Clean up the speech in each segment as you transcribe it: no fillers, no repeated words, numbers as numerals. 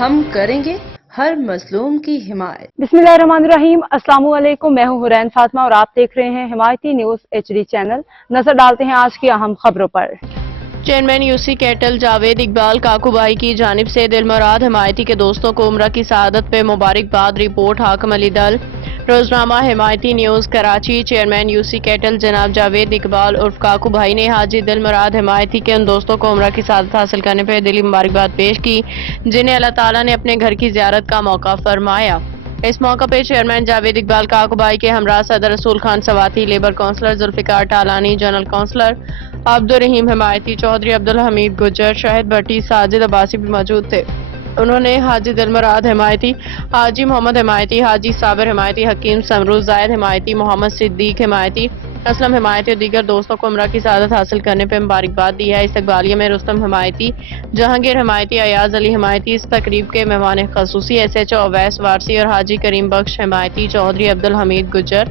ہم کریں گے ہر مظلوم کی حمایت۔ بسم اللہ الرحمن الرحیم، السلام علیکم، میں ہوں حرین فاطمہ اور آپ دیکھ رہے ہیں حمایتی نیوز HD چینل۔ نظر ڈالتے ہیں آج کی اہم خبروں پر۔ چیئرمین UC کیٹل جاوید اقبال کاکو بھائی کی جانب سے دلمراد حمایتی کے دوستوں کو عمرہ کی سعادت پہ مبارکباد۔ رپورٹ حاکم علی دل، روزنامہ Himayati news Karachi. Chairman UC کیٹل جناب جاوید اقبال عرف کاکو بھائی نے حاجی دلمراد حمایتی کے ان دوستوں کو عمرہ کی سعادت حاصل کرنے پہ دلی مبارکباد پیش کی جنہیں اللہ تعالیٰ نے اپنے گھر کی زیارت کا موقع فرمایا۔ اس موقع پہ چیئرمین جاوید اقبال کاکو بھائی کے ہمراہ صدر Rasool Khan Swati, labour councillor Zulfiqar Talani, general councillor Abdul Rahim Himayati, Chaudhry Abdul Hamid Gujjar, Shahid Bhatti, Sajid Abbasi بھی موجود تھے۔ انہوں نے حاجی دلمراد حمایتی، حاجی محمد حمایتی، حاجی صابر حمایتی، حکیم سمرو، زاہد حمایتی، محمد صدیق حمایتی، اسلم حمایتی اور دیگر دوستوں کو عمرہ کی سعادت حاصل کرنے پہ مبارکباد دی ہے۔ استقبالیہ میں رستم حمایتی، جہانگیر حمایتی، ایاز علی حمایتی، اس تقریب کے مہمان خصوصی SHO اویس وارثی اور حاجی کریم بخش حمایتی، چودھری عبدالحمید گجر۔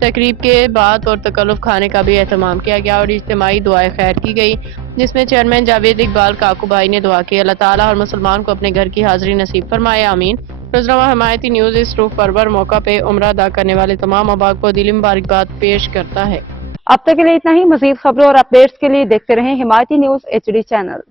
تقریب کے بعد پرتکلف کھانے کا بھی اہتمام کیا گیا اور اجتماعی دعائے خیر کی گئی جس میں چیئرمین جاوید اقبال کاکو بھائی نے دعا کی اللہ تعالیٰ اور مسلمان کو اپنے گھر کی حاضری نصیب فرمائے، آمین۔ روزنامہ حمایتی نیوز اس روح پرور موقع پہ عمرہ ادا کرنے والے تمام احباب کو دلی مبارکباد پیش کرتا ہے۔ اب تک کے لیے اتنا ہی، مزید خبروں اور اپڈیٹس کے لیے دیکھتے رہیں حمایتی نیوز HD چینل۔